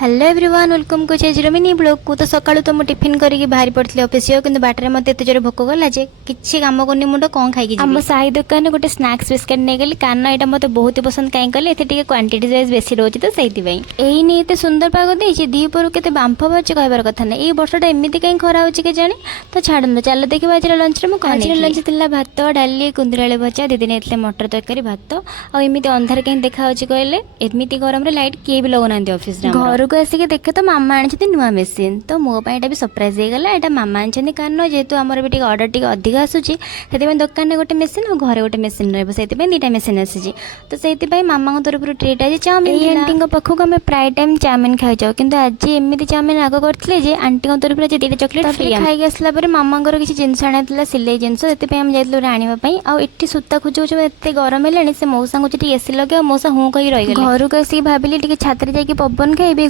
Hello everyone welcome को mini blog को। तो सकाळू तो मु टिफिन करके बाहरी पड़ती ऑफिस कि बाटर मत एत जोर भोक गला जे किसी कम करनी मुंड कौन खाई आम साई दुकान गोटे स्नाक्स बिस्किट नहीं गली कारण यहाँ मत बहुत पसंद कहीं कले ये क्वांटिटी वाइज बेसी रोचे तो सही यही नहीं एत सुंदर पाग देती दीपर के बांफ बाहर कहबार कथा ना ये वर्षा एमती कहीं खरा हो जाए तो छाड़ू चल देखा आज लंच में आज लंच थी भात डाली कुंदराली भजा दीदी नहीं मटर तरकारी भात आमती अंधार कहीं देखा कहले एमती गरम लाइट किए भी लगना ऑफिस घर को आसिक देखे तो मामा आनी नुआ मेसीन तो मोपाई ये सरप्राइज होगा यहाँ मामा आनी कारण जेहेतु आमर भी ऑर्डर टी अधिक आसूसी से दुकान में गोटे मेसीन और घरे गोटे मेसीन रही दुटा मेसीन आसी तो से मामा तरफ ट्रीट आज चाउमिन आंटी पाखक आम प्राय टाइम चाउमिन खाई जाऊ कि आज एमती चाउमिन आग करते आंटी तरफ आज दुटा चॉकलेट फ्री खाई आसला मामा किसी जिनस आना सिलाई जिनस से जाइए आने आठ सूता खोजु एत गरम है से मौसा को एसी लगे मौसा हूँ कही रही घर को आसिक भाविली छात्र जाकि पवन खाइबे।